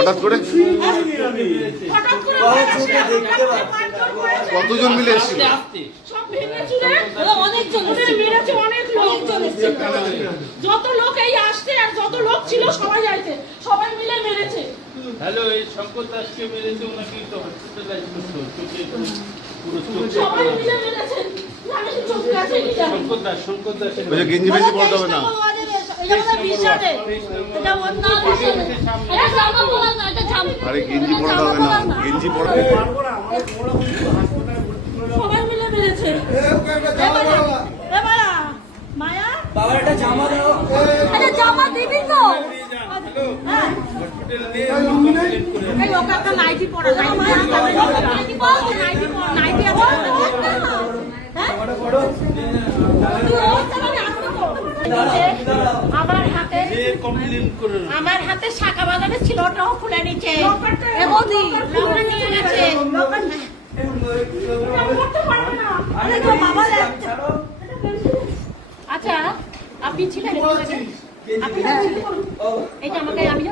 হঠাৎ করে কতজন মিলে এসেছিল? যত লোক এই আসছে আর যত লোক ছিল সবাই আইছে, সবাই মিলে মেরেছে। হ্যালো, এই শঙ্কর দাসকে মেরেছে, ওনাকে তো হসপিটালাইজ করতে হচ্ছে, পুরো সবাই মিলে মেরেছে। আমি তো চোখে আছে কি জানি। শঙ্কর দাস ওই গেঞ্জি ফেঞ্জি পড়তে হবে না। আরে গেঞ্জি পড়তে হবে না, গেঞ্জি পড়তে সবাই মিলে মেরেছে। মায়া বাবা একটা জামা দাও। আরে জামা দিবি তো? এই ওকে একটা নাইটি পরা, নাইটি পরা, নাইটি পরা, নাইটি আছে। হ্যাঁ আমার হাতে শাখা বাঁধানো ছিল, ওটাও খুলে নিচ্ছে। নিয়ে গেছে। আচ্ছা, আপনি ছিলেন? এটা আমাকে আমি